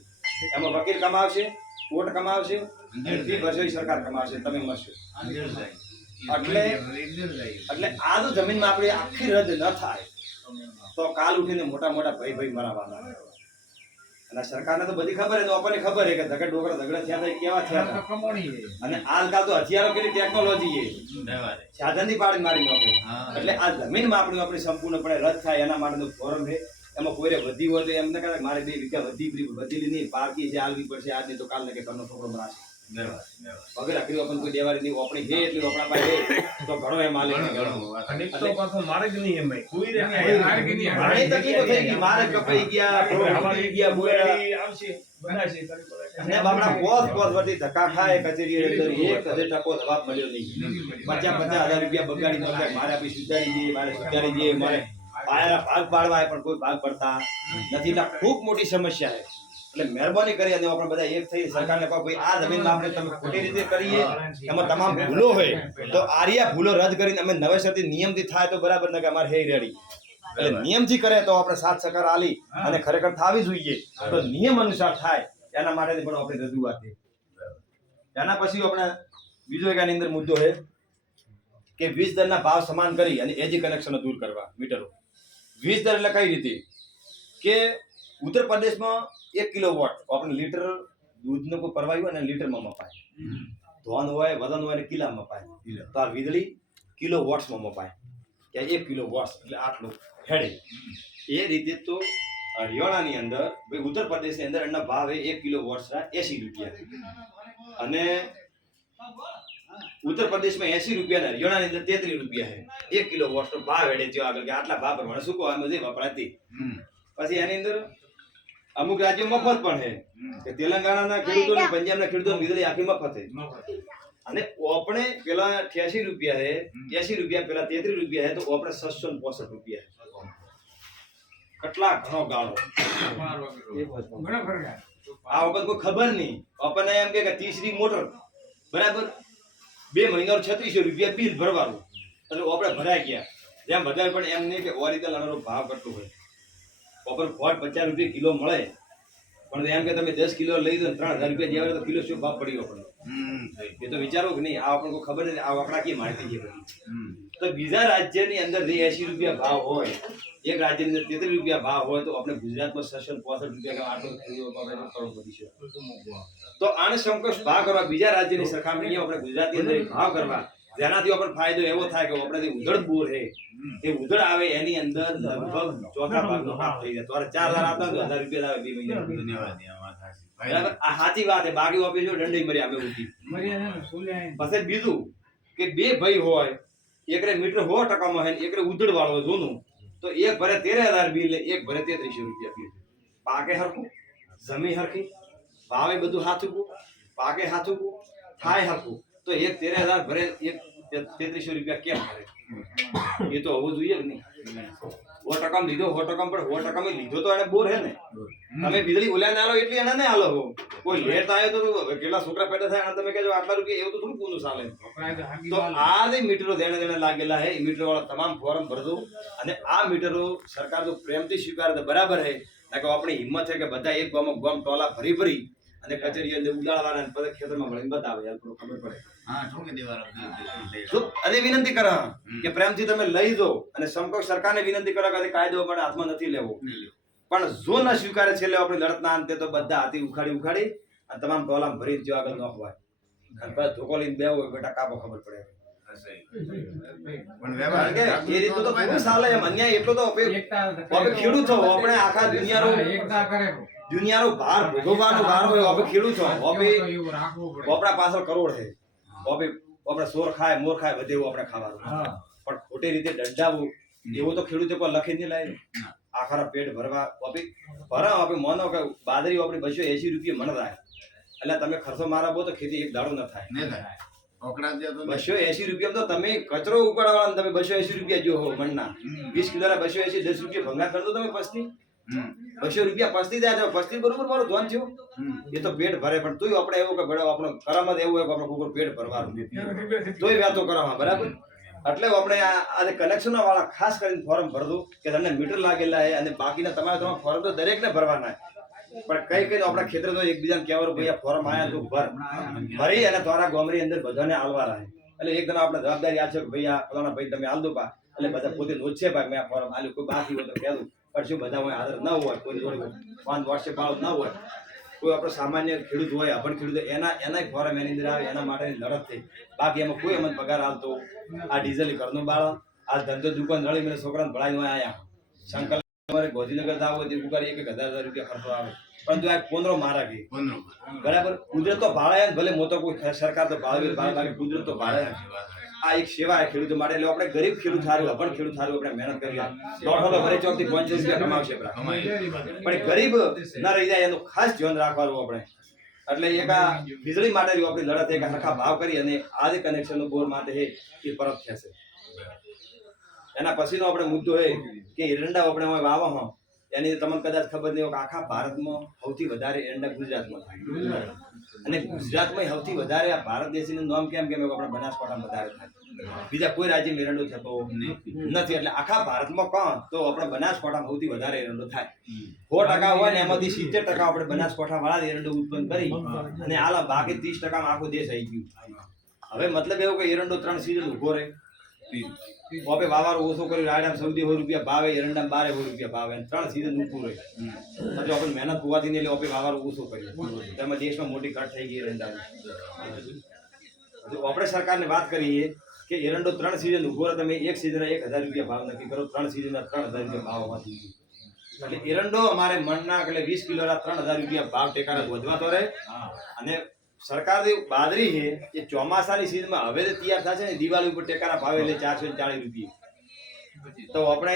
એમાં વકીલ કમાવશે, કોર્ટ કમાવશે, ફી ભરશે સરકાર કમાવશે, તમે મરશો. એટલે આ જો જમીનમાં આપણે આખી રદ ન થાય તો કાલ ઉઠીને મોટા મોટા ભાઈ મરાવાના. અને સરકારને તો બધી ખબર છે, આપણને ખબર છે કે ઝઘડા થયા હતા એ કેવા થયા હતા. અને આજકાલ તો હથિયારો કેટલી ટેકનોલોજી છે, સાધનથી પાડીને મારી નાખે. એટલે આ જમીનમાં આપણી સંપૂર્ણપણે રદ થાય એના માટેનું ફોરમ છે. એમાં કોઈને વધી હોય તો એમને કહે મારે 2 વીઘા વધેલી નહીં, પારકી છે, આલવી પડશે આજ નહીં તો કાલ ને કે ઘરનો છોકરો મરાશે. વગર અકરી આપણને કોઈ દેવાની નહીં, આપણી હે એટલી આપણા પાસે તો ઘણો એ માલિક મારે જ નહીં એમ કોઈ ઘણી તકલીફો થઈ ગઈ, મારે કપાઈ ગયા, તૂટી ગયા, બોયડા. અને બાપડા પોત વટી ધક્કા ખાય કચેરી અંદર 1000 ટકો જવાબ મળ્યો નહીં. 50,000 રૂપિયા બગાડી નાખ્યા. મારે આપી સુધારી જઈએ, મારે પાયરા ભાગ પાડવા પણ કોઈ ભાગ પડતા નથી. એટલે ખૂબ મોટી સમસ્યા છે. એટલે મહેરબાની કરી અને આપણે બધા એક થઈ સરકારને કહો ભાઈ આ જમીનમાં આપણે તમે ખોટી રીતે કરીએ, એમાં તમામ ભૂલો હોય તો આરિયા ભૂલો રદ કરીને અમે નવેસરથી નિયમથી થાય તો બરાબર ને કે અમારે હે રેડી. એટલે નિયમથી કરે તો આપણે સાથ સહકાર આલી અને ખરેખર થાવી જોઈએ તો નિયમ અનુસાર થાય એના માટે પણ આપણે રજૂઆત છે. એના પછી આપણે બીજો એક આની અંદર મુદ્દો છે કે વીજ દરના ભાવ સમાન કરી અને એજી કનેક્શનો દૂર કરવા. મીટરો વીજ દર એટલે કઈ રીતે કે ઉત્તર પ્રદેશમાં 1 કિલોવોટ આપણે લીટર દૂધનો કોઈ પરવાય હોય ને લીટરમાં મપાય, ધોન હોય વજન હોય ને કિલામાં મપાય. તો આ વીજળી કિલોવોટ્સમાં મપાય કે 1 કિલોવોટ્સ એટલે આટલું હેડે. એ રીતે તો હરિયાણાની અંદર ઉત્તર પ્રદેશની અંદર એના ભાવ 1 કિલોવોટ્સના 80 રૂપિયા અને ઉત્તર પ્રદેશમાં 80 રૂપિયા ને હરિયાણાની અંદર 33 રૂપિયા છે. 1 કિલોવોટ્સનો ભાવ હેડે થયો આગળ કે આટલા ભાવ પ્રમાણે શું કહેવામાં જે વપરાતી. પછી એની અંદર અમુક રાજ્યો મફત પણ છે કે તેલંગાણાના ખેડૂતો ને પંજાબના ખેડૂતો વીજળી આખી મફત છે. અને આપણે પેલા 86 રૂપિયા છે, 80 રૂપિયા પેલા 33 રૂપિયા છે, તો આપણે 665 રૂપિયા છે. કેટલા ઘણો ગાળો આ વખત કોઈ ખબર નહીં. આપણને એમ કે 30 મોટર બરાબર 2 મહિના 3600 રૂપિયા બિલ ભરવાનું એટલે આપણે ભરાઈ ગયા. જેમ બધા પણ એમ નહીં કે ઓરિજિનલ અનાનો ભાવ કરતો હોય ઉપર ખોટ 50 રૂપિયા કિલો મળે પણ એમ કે તમે 10 કિલો લઈ દો 3000 રૂપિયા જેવા તો કિલો શું ભાવ પડ્યો આપણને એ તો વિચારો કે નહીં. આ આપણને કોઈ ખબર નથી. આ આંકડા કેમ માહિતી છે તો બીજા રાજ્યની અંદર 80 રૂપિયા ભાવ હોય, એક રાજ્યની અંદર 33 રૂપિયા ભાવ હોય તો આપણે ગુજરાતમાં 665 રૂપિયા આટલો કરોડપતિ છે. તો આને સમકક્ષ ભાવ કરવા બીજા રાજ્યની સરખામણીએ આપણે ગુજરાતની અંદર ભાવ કરવા જેનાથી આપણને ફાયદો એવો થાય કે આપણે જે ઉધડ બોર છે એ ઉધડ આવે એની અંદર લગભગ ચોથા ભાગનો ભાગ થઈ જાય. તો 4000 આપતા તો 1000 રૂપિયા આવે 2 મહિના. બરાબર આ સાચી વાત છે. બાકી ઓફિસ જો દંડઈ મરી આવે ઉઠી. પછી બીજું કે 2 ભાઈ હોય, એકરે મીટર 100% માં હોય એકરે ઉધડ વાળો જોનું તો એક ભરે 13000 બિલ ને એક ભરે 3300 રૂપિયા બિલ. પાકે હરખું, જમી હરખી, ભાવે બધું હાથું, પાકે હાથું, થાય હરખું તો એક 13000 ભરે એક 3300 રૂપિયા કેમ ભરે? એ તો હોવું જોઈએ કે નહીં. 100% લીધો 100% પણ 100% લીધો તો એને બોર હે ને. તમે વીજળી ઓલા ના આલો એટલી એને ના આલો. કોઈ લેટ આવ્યો તો કેટલા છોકરા પેદા થાય તમે કહેજો આટલા રૂપિયા એવું તો થોડું કોનું ચાલે. તો આ જે મીટરો દેણે લાગેલા હે એ મીટર વાળા તમામ ફોર્મ ભરજો અને આ મીટરો સરકાર તો પ્રેમથી સ્વીકારે તો બરાબર હે. કે આપણી હિંમત છે કે બધા એક ગામ ટોલા ભરી અને કચેરી અંદર ઉડાડવાના અને પછી ખેતરમાં મળીને બતાવે ખબર પડે. અને વિનંતી કરો કે પ્રેમથી તમે લઈ દો અને સમકક્ષ સરકારને વિનંતી કરો કે કાયદો પણ હાથમાં નથી લેવો. પણ જો ન સ્વીકારે છેલ્લે આપણી લડતના અંતે તો બધા હાથી ઉખાડી અને તમામ ટોલા ભરીને જો આગળ નોખવાય અને પછી ધોકો લઈને બેવો બેટા કાપો ખબર પડે. એ રીત તો કોઈ ચાલે એમ અન્યાય એટલો તો આપણે ખેડૂત છો આપણે આખા દુનિયાનો ભાર ભોગવવાનો ભાર હોય આપણે ખેડૂત છો આપણા પાછળ કરોડ છે. આપણે સોર ખાય મોર ખાય બધે એવું આપણે ખાવાનું પણ ખોટી રીતે દંડાવવું એવું તો ખેડૂતે કોઈ લખી નહીં લાય. આખા પેટ ભરવા આપણે માનો કે બાજરી આપણે 280 રૂપિયા મણ થાય એટલે તમે ખર્ચો મારા તો ખેતી એક દાડો ન થાય. 280 રૂપિયા તો તમે કચરો ઉપાડવાનો તમે 280 રૂપિયા જો હો મણના 20 કિલો 280 10 રૂપિયા ભંગાર કરતો તમે પસ્તી 200 રૂપિયા પસ્તી જાય તો પસ્તી બરોબર મારો ધોન થયો એ તો પેટ ભરે પણ તોય આપણે એવું કે બડો આપણો કરમ જ એવું હોય કે આપણે કુકર પેટ ભરવાનું તોય વાતો કરવામાં બરાબર. એટલે આપણે આ કનેક્શન વાળા ખાસ કરીને ફોર્મ ભરજો કે તમને મીટર લાગેલા છે અને બાકીના તમારા ફોર્મ તો દરેકને ભરવાના પણ કઈ આપણા ખેતર તો એકબીજાને કહેવાનું ભાઈ આ ફોર્મ આયા તું ભરી અને તમારા ગામની અંદર બધાને આલવાના છે. એટલે એકદમ આપણે જવાબદારી આ છે કે ભાઈ આ ફલાણા ભાઈ તમે આલ દો પા એટલે બધા પોતે નોંધશે ભાઈ મેં આ ફોર્મ આલ્યું કોઈ બાકી હોય તો કહેવું પણ શું બધા હોય હાજર ન હોય, કોઈ જોડે 5 વર્ષે ભાવ ન હોય, કોઈ આપણો સામાન્ય ખેડૂત હોય, અભણ ખેડૂત હોય, એના ફોરમ એની અંદર આવે, એના માટેની લડત થઈ. બાકી એમાં કોઈ અમને પગાર આવતો, આ ડીઝલ ઘરનું બાળો, આ ધંધો દુકાન રળી મને છોકરાને ભણાવીને આયા શંકર અમારે ગોધીનગર જાવ હોય તો ઉગાડી 1,000 રૂપિયા ખર્ચો આવે, પરંતુ આ 15 મારા ગઈ બરાબર. કુદરત તો ભાડે ભલે મોટો કોઈ સરકાર તો ભાવે બાકી કુદરત તો ભાડે. આ એક સેવા ખેડૂતો માટે. એટલે આપણે ગરીબ ખેડૂત સારું, અભણ ખેડૂત સારું, આપણે મહેનત કરીએ. દોઢ ભરે ચોકથી 500 રૂપિયા કમાવશે પણ ગરીબ ના રહી જાય એનું ખાસ ધ્યાન રાખવાનું આપણે. એટલે એક આ વીજળી માટે આપણી લડત એક સરખા ભાવ કરી અને આ જે કનેક્શન બોર માટે એ પરત થશે. એના પછીનો આપણે મુદ્દો એ કે એરંડા આપણે વાવો હો, એની તમને કદાચ ખબર નહીં હોય કે આખા ભારતમાં સૌથી વધારે એરંડા ગુજરાતમાં થાય, અને ગુજરાતમાં સૌથી વધારે આ ભારત દેશનું નામ કેમ આપણે બનાસકાંઠામાં વધારે થાય, બીજા કોઈ રાજ્યમાં એરંડો થતો નથી. એટલે આખા ભારતમાં કોણ તો આપણે બનાસકાંઠામાં સૌથી વધારે એરંડો થાય. 100% હોય ને એમાંથી 70% આપણે બનાસકાંઠા વાળા એરંડો ઉત્પન્ન કરી અને આલા બાકી 30% આખો દેશ આવી ગયું. હવે મતલબ એવું કે એરંડો 3 સીઝન ઉભો રહે. ઓપે વાવારો ઓછો કરી રાયડામ 1400 રૂપિયા ભાવે, એરંડામ 1200 રૂપિયા ભાવે, 3 સીઝન ઊભું રહે. એટલે આપણે મહેનત હોવાથી એટલે ઓપે વાવારો ઓછો કર્યો, તેમાં દેશમાં મોટી ઘટ થઈ ગઈ એરંડાની. આપણે સરકારને વાત કરીએ કે એરંડો 3 સીઝન ઉભો રહે, તમે એક સીઝન 1000 રૂપિયા ભાવ નક્કી કરો, 3 સીઝન 3000 રૂપિયા ભાવ હોવાથી એટલે એરંડો અમારે મણના એટલે 20 કિલોના 3000 રૂપિયા ભાવ ટેકાના વધવાતો રહે. અને સરકાર જે બાજરી છે એ ચોમાસાની સીઝનમાં હવે તૈયાર થશે ને દિવાળી ઉપર ટેકાના ભાવે એટલે 440 રૂપિયા, તો આપણે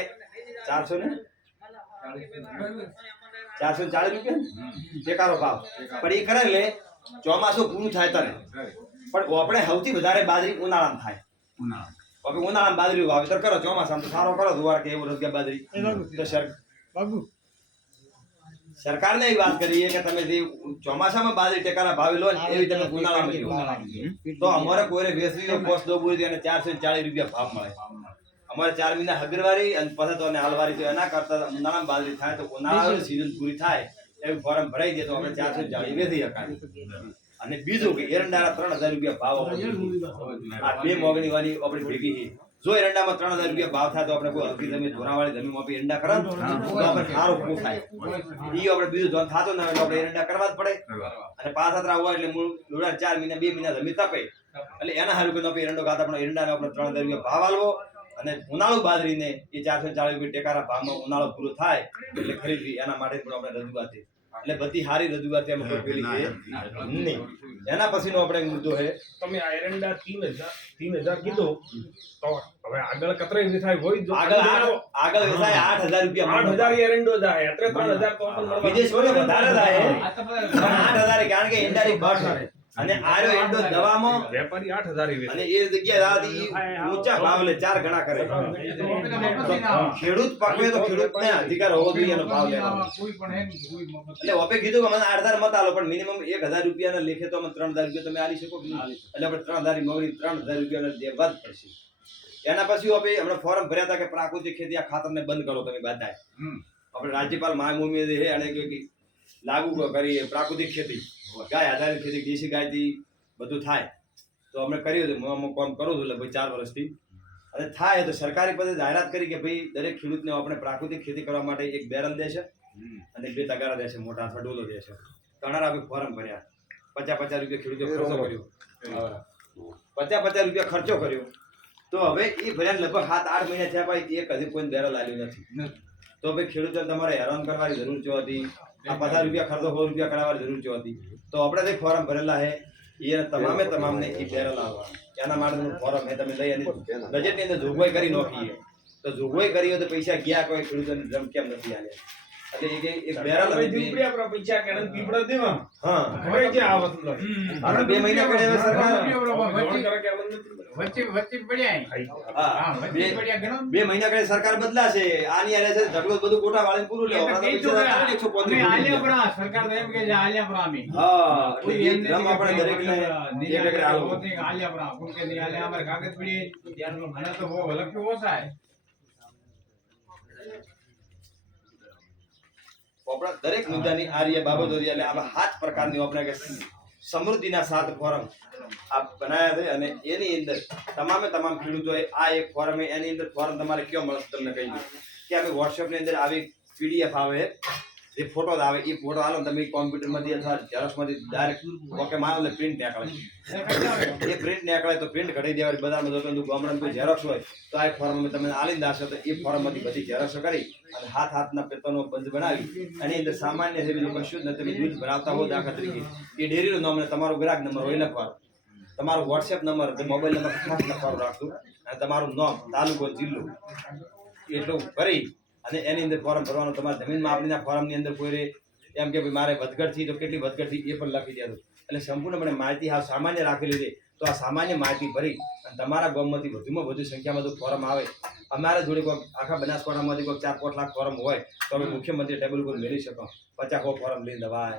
440 રૂપિયા ટેકાનો ભાવ પણ એ કરે એટલે ચોમાસું પૂરું થાય ત્યારે. પણ આપણે સૌથી વધારે બાજરી ઉનાળામાં થાય. હવે ઉનાળામાં બાજરી વાવેતર કરો, ચોમાસામાં તો સારો કરો જુવાર કે એવું રસગ્યા બાજરી. તો સરકારને એ વાત કરીએ કે તમે જે ચોમાસામાં બાજરી ટેકાના ભાવે લો ને એવી તમે ઉનાળામાં તો અમારે કોઈને વેચવી પોસ્ટ દો પૂરી અને 440 રૂપિયા ભાવ મળે. અમારે 4 મહિના હગરવારી અને પછી તો હાલવારી તો એના કરતા ઉનાળામાં બાજરી થાય તો ઉનાળાની સીઝન પૂરી થાય એવું ફોર્મ ભરાઈ દે તો આપણે 440 વેચી શકાય. અને બીજું કે એરંડાના 3000 રૂપિયા ભાવ આ બે મોગણી વાળી આપણી ભેગી છે. જો એરંડામાં 3000 રૂપિયા ભાવ થાય તો આપણે કોઈ હલકી જમીન ધોરાવાળી જમીન આપી એરંડા કરો તો આપણે સારું પૂરું થાય. એ આપણે બીજું ધોન થતો ના એટલે આપણે એરંડા કરવા જ પડે. અને પાછા હોય એટલે મૂળ 4 મહિના 2 મહિના જમીન તપે એટલે એના સારું કે આપણે એરંડો ખાતા આપણે એરંડાને આપણે 3000 રૂપિયા ભાવ આલવો અને ઉનાળુ બાજરીને એ 440 રૂપિયા ટેકાના ભાવમાં ઉનાળો પૂરો થાય એટલે ખરીદવી. એના માટે પણ આપણે રજૂઆત એટલે બધી સારી રજૂઆત એમ પેલી છે નહીં. એના પછીનો આપણે મુદ્દો છે તમે આ એરંડા 3000 કીધો તો હવે આગળ કતરાઈ વેચાય હોય જો આગળ વેચાય 8000 રૂપિયા 8000 એરંડો જાય એટલે 3000 તો પણ વિદેશોને વધારે થાય 8000 કારણ કે એંડાની બસ અને આરો એંડો દવામાં વેપારી 8000 વેચે અને એ જગ્યાએ આથી ઊંચા ભાવ લે 4 ગણા કરે. ખેડૂત પકવે તો ખેડૂતને અધિકાર હોવો જોઈએ એનો ભાવ લેવાનો. એટલે ઓપે કીધું કે મને 8000 મત આલો પણ મિનિમમ 1000 રૂપિયાના લેખે તો અમે 3000 રૂપિયા તમે આલી શકો. એટલે આપણે 3000 ની મગરી 3000 રૂપિયાના દેવા જ પડશે. એના પછી ઓપે હમણાં ફોર્મ ભર્યા હતા કે પ્રાકૃતિક ખેતી આ ખાતરને બંધ કરો તમે બધાય. આપણે રાજ્યપાલ માનભૂમિ છે અને કે લાગુ કરીએ પ્રાકૃતિક ખેતી, ગાય આધારિત ખેતી, દેશી ગાયથી બધું થાય તો અમે કર્યું હતું. હું કામ કરું છું લગભગ 4 વર્ષથી. અને થાય તો સરકારી પદે જાહેરાત કરી કે ભાઈ દરેક ખેડૂતને આપણે પ્રાકૃતિક ખેતી કરવા માટે એક બેરલ દેશે અને 2 તગારા દેશે, મોટા અથવા ડોલો દેશે. ઘણા આપણે ફોર્મ ભર્યા, 50 રૂપિયા ખેડૂતો ખર્ચો કર્યો, 50 રૂપિયા ખર્ચો કર્યો. તો હવે એ ભર્યા લગભગ 7-8 મહિના થયા ભાઈ એક હજી કોઈ બેરલ આવ્યું નથી. તો ભાઈ ખેડૂતોને તમારે હેરાન કરવાની જરૂર જો હતી, આ 50 રૂપિયા ખર્ચો 100 રૂપિયા કરાવવાની જરૂર જો હતી. તો આપણે જે ફોર્મ ભરેલા છે એ તમામને એ બેરલ આવવા એના માટેનું ફોર્મ એ તમે લઈ અને બજેટની અંદર જોગવાઈ કરી નાખીએ. તો જોગવાઈ કરી હોય તો પૈસા ગયા કોઈ ખેડૂતોને ડ્રમ કેમ નથી આલ્યા. એટલે એક બેરલ દીપડી આપણા પૈસા કેણે દીપડા દેવા હા હવે કે આવત નથી. આ 2 મહિના પડે હવે સરકાર વચ્ચે પડ્યા. હા 2 મહિના પડે સરકાર બદલાશે. આની આલે છે ઢગલો બધું કોટા વાળીને પૂરું લેવો. આપણે તો 135 સરકાર તો એમ કે છે આલ્યા પર અમે હા એટલે ડ્રમ આપણે દરેકને એક એક આલો. આલ્યા પર કોણ કે નહીં આલ્યા અમારે કાગળ પડી ત્યારનો મને તો બહુ હલક ઓછાય. આપણા દરેક મુદ્દાની આર્ય બાબતો એટલે આવા 7 પ્રકારની આપણે કે સમૃદ્ધિના 7 ફોરમ આ બનાવ્યા છે. અને એની અંદર તમામ ખેડૂતોએ આ એક ફોરમ એની અંદર ફોરમ તમારે કયો મળશે તમને કહી દઉં કે અમે WhatsApp ની અંદર આવી PDF આવે જે ફોટો આવે એ ફોટો આલો ને તમે કોમ્પ્યુટરમાંથી અથવા ઝેરોક્સમાંથી ડાયરેક્ટ ઓકે મારો એટલે પ્રિન્ટ નીકળે એ પ્રિન્ટ નીકળે તો પ્રિન્ટ કાઢી દેવાની બધામાં જો ગામડામાં કોઈ ઝેરોક્સ હોય તો આ ફોર્મ અમે તમને આલી દાશો તો એ ફોર્મમાંથી બધી ઝેરોક્સ કરી અને હાથના પેપરનો બંધ બનાવી અને અંદર સામાન્ય છે બીજું કશું જ નથી. તમે દૂધ ભરાવતા હો દાખલા તરીકે એ ડેરીનું નામ અને તમારો ગ્રાહક નંબર હોય લખવાનો, તમારો વોટ્સએપ નંબર મોબાઈલ નંબર ખાસ લખવાનું રાખતું અને તમારું નામ તાલુકો જિલ્લો એટલું ભરી અને એની અંદર ફોર્મ ભરવાનું. તમારા જમીનમાં આપણીના ફોર્મની અંદર કોઈ એમ કે ભાઈ મારે વધઘટ થઈ તો કેટલી વધઘટ થઈ એ પણ લખી દેતું. એટલે સંપૂર્ણપણે માહિતી હા સામાન્ય રાખેલી છે. તો આ સામાન્ય માહિતી ભરી અને તમારા ગામમાંથી વધુમાં વધુ સંખ્યામાં જો ફોર્મ આવે, અમારા જોડે કોઈ આખા બનાસકાંઠામાંથી કોઈ 4-5 લાખ ફોર્મ હોય તો અમે મુખ્યમંત્રી ટેબલ ઉપર મેળવી શકો 50 ફોર્મ લઈને દવાય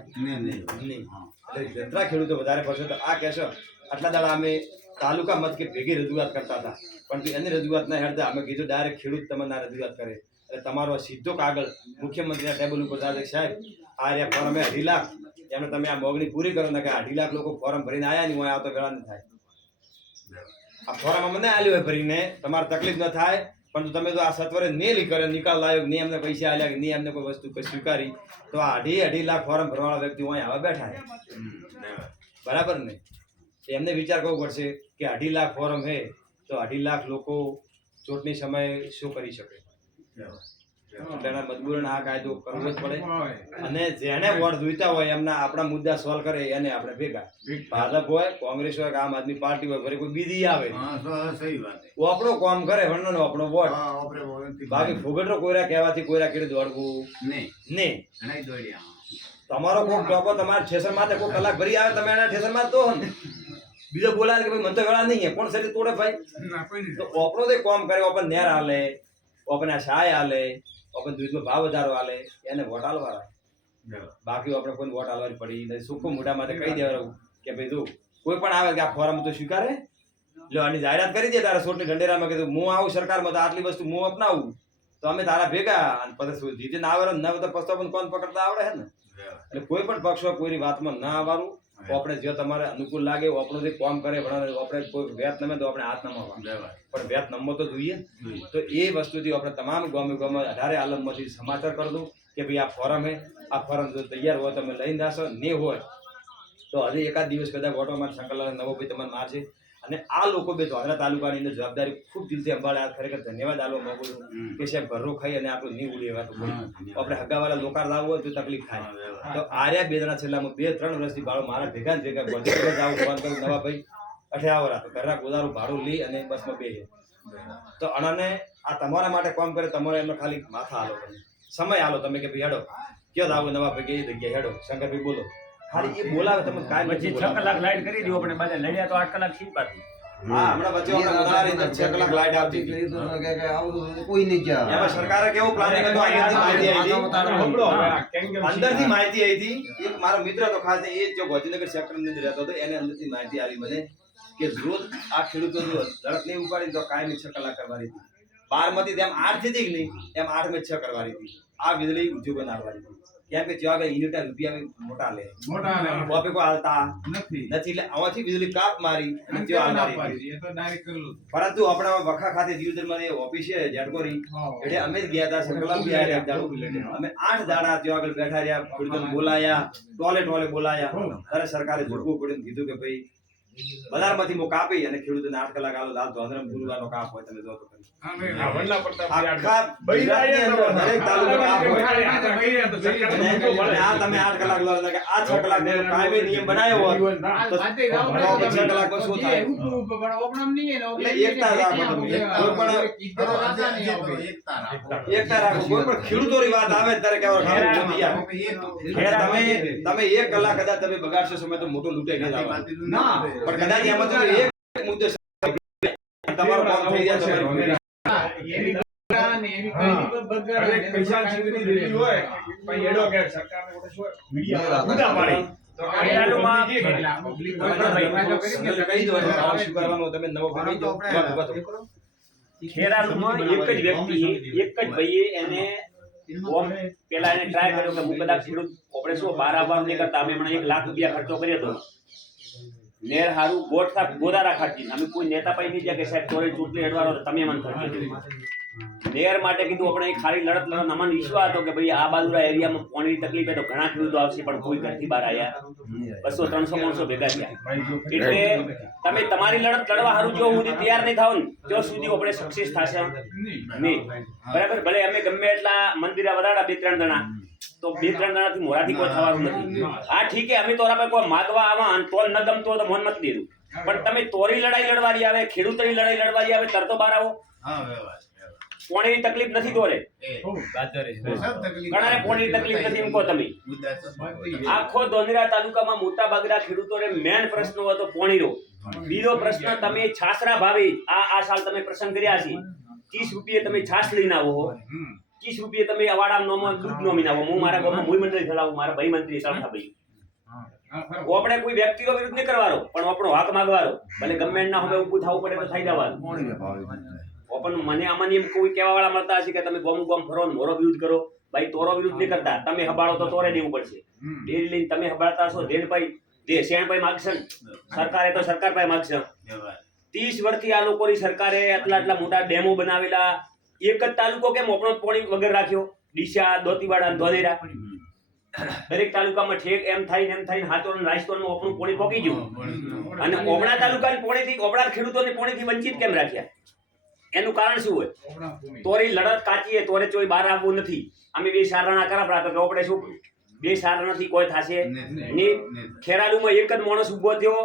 નહીં. એટલે જેટલા ખેડૂતો વધારે પડશે તો આ કહેશો આટલા દાડા અમે તાલુકા મથકે ભેગી રજૂઆત કરતા હતા પણ એની રજૂઆત ના હેડતા અમે કીધું ડાયરેક્ટ ખેડૂત તમને રજૂઆત કરે એટલે તમારો સીધો કાગળ મુખ્યમંત્રીના ટેબલ ઉપર દાદા સાહેબ આ રહ્યા ફોર્મ 2.5 લાખ એમને તમે આ મોગણી પૂરી કરો ને કે 2.5 લાખ લોકો ફોર્મ ભરીને આયા નહીં હોય આવતો વેળા ન થાય. આ ફોર્મ અમને આલ્યો હોય ભરીને તમારે તકલીફ ન થાય પણ તમે તો આ સત્વરે નહીં કરે નિકાલ લાવ્યો નહીં એમને પૈસા આલ્યા કે નહીં એમને કોઈ વસ્તુ સ્વીકારી તો આ 2.5 લાખ ફોર્મ ભરવાવાળા વ્યક્તિ અહીં આવા બેઠા છે બરાબર ને. એમને વિચાર કરવો પડશે કે 2.5 લાખ ફોર્મ હે તો 2.5 લાખ લોકો ચૂંટણી સમયે શું કરી શકે. એટલે મજબૂરન આ કાયદો કરવો જ પડે અને જેને વોટ જોઈતા હોય એમના આપણા મુદ્દા સોલ્વ કરે એને આપણે ભેગા ભાજપ હોય કોંગ્રેસ હોય આમ આદમી પાર્ટી હોય ફરી કોઈ બીજી આવે આપણો કામ કરે વણનો આપણો વોટ બાકી ફોગટરો કોયરા કહેવાથી કોયરા કેડે દોડવું નહીં. તમારો કોઈ ટોકો તમારા ઠેસર માથે કોઈ કલાક ભરી આવે તમે એના ઠેસર માં તો બીજો બોલાવે કે ભાઈ મને તો વેળા નહીં કોણ શરીર તોડે ભાઈ. તો આપણો તો કામ કરે ઓપન નેર હાલે ઓપન શાય હાલે ઓપન દૂધનો ભાવ વધારો હાલે એને વોટ હાલવાળા. બાકી આપણે કોઈ વોટ હાલવાની પડી નહીં. સુખો મોઢા માટે કહી દેવાનું કે ભાઈ તું કોઈ પણ આવે કે આ ફોરમ તો સ્વીકારે જો આની જાહેરાત કરી દે તારા સોટની ઢંઢેરામાં કે હું આવું સરકારમાં તો આટલી વસ્તુ હું અપનાવું તો અમે તારા ભેગા અને પછી જીતે ના આવે ન તો પસ્તો પણ કોણ પકડતા આવડે હે ને. એટલે કોઈ પણ પક્ષ હોય કોઈની વાતમાં ના આવવાનું. આપણે જો તમારે અનુકૂળ લાગે આપણું જે કામ કરે આપણે કોઈ વેત નમે તો આપણે હાથ નમાવા પણ વેત નમવો તો જોઈએ. તો એ વસ્તુથી આપણે તમામ ગામે 18 આલમમાંથી સમાચાર કરી દઉં કે ભાઈ આ ફોરમ હે આ ફોરમ જો તૈયાર હોય તમે લઈને જાશો ને હોય તો હજી એકાદ દિવસ કદાચ ઓટોમાં શંકરલાલ નવો ભાઈ તમને મારશે. અને આ લોકો બે ધોધરા તાલુકાની અંદર જવાબદારી ખૂબ દિલથી સંભાળે. ખરેખર ધન્યવાદ આલવા માંગુ છું કે સાહેબ ઘરો ખાઈ અને આપણું નહીં ઉડી એવા તો આપણે હગાવાળા લોકાર લાવવું હોય તો તકલીફ થાય. તો આર્યા 2 જણા છેલ્લા 2-3 વર્ષથી બાળો મારા ભેગા ભેગા ગોધરા જાવ ફોન કરું નવા ભાઈ 18 તો ઘરના ગોદારું ભાડું લઈ અને બસમાં બે તો અણાને આ તમારા માટે કામ કરે તમારે એમને ખાલી માથા હાલો તમે સમય હાલો તમે કે ભાઈ હેડો કયો આવો નવા ભાઈ એ જગ્યાએ હેડો શંકરભાઈ બોલો ખાલી એ બોલાવે તમે કાંઈ પછી 6 કલાક લાઈટ કરી દો આપણે બાજે લડ્યા તો 8 કલાક સીટ બાકી. હા હમણાં વચ્ચે આપણે વધારે 6 કલાક લાઈટ આવતી હતી કોઈ નહીં ગયા એમાં સરકારે કેવું પ્લાનિંગ હતું અંદરથી માહિતી આવી હતી. એક મારો મિત્ર તો ખાસ એ જો ગાંધીનગર સેક્ટરની અંદર રહેતો હતો એને અંદરથી માહિતી આવી મને કે રોજ આ ખેડૂતો જો ઝડપ નહીં ઉપાડી તો કાયમી 6 કલાક કરવાની હતી. 12 માંથી જેમ 8 થી નહીં એમ 8 માં 6 કરવાની હતી. આ વીજળી ઉદ્યોગો નાખવાની હતી કેમ કે ત્યાં આગળ યુનિટ રૂપિયા મોટા લે કોપી કો હાલતા નથી એટલે આમાંથી વીજળી કાપ મારી અને ત્યાં મારી એ તો ડાયરેક્ટ કરેલું. પરંતુ આપણા વખા ખાતે જીવદરમાં ઓફિસ છે જેટકોરી એટલે અમે જ ગયા હતા સંકલન બી આવ્યા અમે 8 દાડા ત્યાં આગળ બેઠા રહ્યા ખેડૂતોને બોલાયા ટોલે બોલાયા ત્યારે સરકારે ઝૂકવું પડ્યું કીધું કે ભાઈ બજારમાંથી મો કાપી અને ખેડૂતોને 8 કલાક આલો લાલ ધોંધરમ ગુરુવારનો કાપ હોય તમે જો તો કરી આખા ગુજરાતની અંદર દરેક તાલુકા કાપ હોય અને આ તમે 8 કલાક લો કે આ 6 કલાક નો કાયમી નિયમ બનાવ્યો હોય તો 6 કલાકમાં શું થાય એટલે એકતા રાખો તમે કોઈ પણ એકતા રાખો કોઈ પણ ખેડૂતોની વાત આવે ત્યારે કેવો તમે 1 કલાક કદાચ તમે બગાડશો સમય તો મોટો લૂંટે નહીં લાવવાનો પણ કદાચ એમાં તો એક મુદ્દો તમારો કામ થઈ જાય ખેરાલુમાં એક જ વ્યક્તિ એક જ ભાઈએ એને પેલા એને ટ્રાય કર્યો કે હું કદાચ ખેડૂત આપણે શું બારાબાર નહીં કરતા અમે હમણાં 1 લાખ રૂપિયા ખર્ચો કર્યો હતો નેર હારું ગોદારા ખાતી અમે કોઈ નેતા પાઈ નહીં ગયા કે સાહેબ તોય ચૂંટણી હેડવાનો તમે મને ખર્ચો નેર માટે કીધું આપણે એક ખાલી લડત લડત અમને વિશ્વાસ હતો કે ભાઈ આ બાજુના એરિયામાં પાણીની તકલીફ છે તો ઘણા ખેડૂતો આવશે પણ કોઈ ઘરથી બહાર આવ્યા 200-300 માણસો ભેગા થયા એટલે તમે તમારી લડત લડવા હારું જો સુધી તૈયાર નહીં થાવ ને ત્યાં સુધી આપણે સક્સેસ થશે નહીં બરાબર ભલે અમે ગમે એટલા મંદિરે વધારા 2-3 જણા તો 2-3 જણાથી મોરાથી કોઈ થવાનું નથી આ ઠીક છે અમે તોરા પર કોઈ માગવા આવા તો ન ગમતો તો મન નથી દેતું પણ તમે તોરી લડાઈ લડવાની આવે ખેડૂતોની લડાઈ લડવાની આવે તરતો બહાર આવો પાણીની તકલીફ નથી તોરે ઘણા પાણીની તકલીફ નથી એમ કહો તમે આખો ધોનેરા તાલુકામાં મોટા ભાગના ખેડૂતોને મેન પ્રશ્ન હતો પાણીનો બીજો પ્રશ્ન તમે છાસરા ભાવે આ સાલ તમે પ્રસંગ કર્યા છે 30 રૂપિયે તમે છાસ લઈને આવો 30 રૂપિયે તમે અવાડા નોમો દૂધ નોમીને આવો હું મારા ગામમાં મુઈ મંત્રી ચલાવું મારા ભાઈ મંત્રી સળખા ભાઈ આપણે કોઈ વ્યક્તિનો વિરોધ નહીં કરવાનો પણ આપણો હક માંગવાનો ભલે ગમે ના હવે ઊભું થવું પડે તો થઈ જવાનું પણ મને આમાં એમ કોઈ કહેવા વાળા મળતા હશે કે તમે ગોમ ફરો ને મોરો વિરોધ કરો ભાઈ તોરો વિરોધ નહીં કરતા તમે હબાળો તો તોરે દેવું પડશે ડેરી લઈને તમે હબાળતા છો ધેનભાઈ જે શેણભાઈ માગશે સરકારે તો સરકાર પાસે માગશે 30 વર્ષથી આ લોકોની સરકારે આટલા મોટા ડેમો બનાવેલા એક જ તાલુકો કેમ આપણો પાણી વગર રાખ્યો ડીસા દોતીવાડા ધોલેરા દરેક તાલુકામાં ઠેક એમ થઈને હાથોર રાજસ્થાનનું આપણું પાણી પોકી ગયું અને ઓબણા તાલુકાની પાણીથી ઓબણા ખેડૂતોને પાણીથી વંચિત કેમ રાખ્યા એનું કારણ શું હોય તોરી લડત કાચી તોરે ચોઈ બહાર આવવું નથી અમે બે સારણા કરાપડા તો આપણે શું બે સારણાથી કોઈ થશે નહીં ખેરાલુમાં એક જ માણસ ઉભો થયો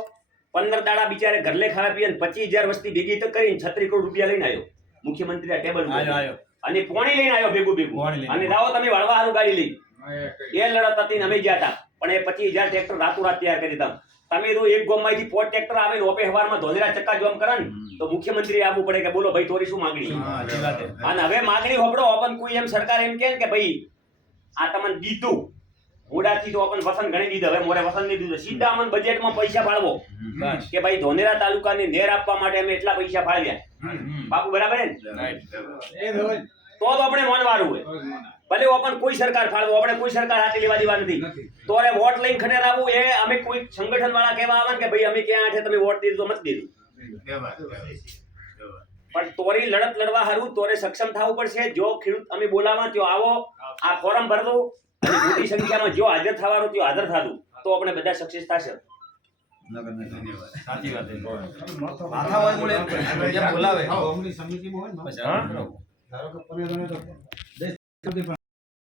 15 દાડા બિચારે ઘરલે ખાવા પીએ 25,000 વસ્તી ભેગી તો કરીને 36 કરોડ રૂપિયા લઈને આવ્યો મુખ્યમંત્રી આ ટેબલ અને પાણી લઈને આવ્યો ભેગું અને લાવો તમે વાળવા હારું ગાડી લઈ એ લડત હતી અમે ગયા હતા પણ એ 25,000 ટ્રેક્ટર રાતોરાત તૈયાર કરી દીધા તમે તો એક ગામમાંથી 4 ટ્રેક્ટર આવે ને ઓપે હવારમાં ધોલેરા ચક્કા જોમ કરે ને તો મુખ્યમંત્રી આવવું પડે કે બોલો ભાઈ તોરી શું માંગણી અને હવે માંગણી હોબળો ઓપન કોઈ એમ સરકાર એમ કે ભાઈ આ તમને દીધું મોડાથી તો ઓપન વસન ગણી દીધું હવે મોરે વસન નહીં દીધું સીધા અમને બજેટમાં પૈસા ફાળવો કે ભાઈ ધોનેરા તાલુકાને નેર આપવા માટે અમે એટલા પૈસા ફાળવ્યા બાપુ બરાબર ને તો આપણે માનવાનું હોય ભલે ઓપન કોઈ સરકાર ફાળવો આપણે કોઈ સરકાર હાથે લેવા દેવા નથી તોરે વોટ લઈને ખડે આવવું એ અમે કોઈ સંગઠન વાળા કહેવા આવે કે ભાઈ અમે ક્યાં આઠે તમે વોટ દીધો મત દીધું પણ તોરી લડત લડવા હારું તોરે સક્ષમ થવું પડશે જો ખેડૂત અમે બોલાવા તો આવો આ ફોરમ ભરજો અને મોટી સંખ્યામાં જો હાજર થવાનું તો હાજર થાતું તો આપણે બધા સક્સેસ થશે સાચી વાત માથા હોય બોલે જેમ બોલાવે સમિતિમાં હોય ને હા ધારો કે 15 જણા તો